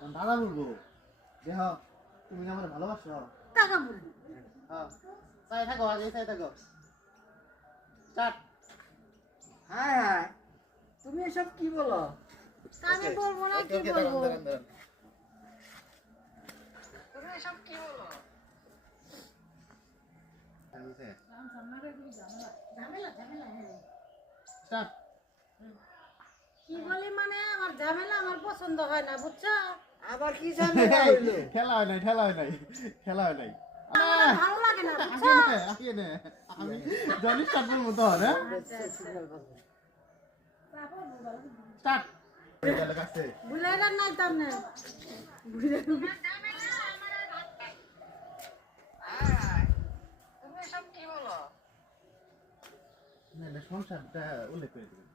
দাদা বলবো যে হ তুমি আমার ভালোবাসো টাকা বলবো হ্যাঁ চাই থাকো আগে চাই থাকো স্টার্ট হাই হাই তুমি এসব কি বলো? কানে বলবো না কি বলবো তুমি এসব কি বলো? ঝামেলা ঝামেলা হ্যাঁ স্টার্ট কি বলি মানে আমার ঝামেলা আমার পছন্দ হয় না বুঝছো আবার কি ঝামেলা হইলো? খেলা হয় নাই খেলা হয় নাই আমার ভালো লাগে না বুঝছো আগে নে আমি জনি স্টার্ট করব তো হ্যাঁ স্টার্ট গেল কাছে বুঝাইলেন নাই তার না বুঝাইলেন হাই তুমি এসব কি বলো? না সংসারটা উল্লেখ করে দিবেন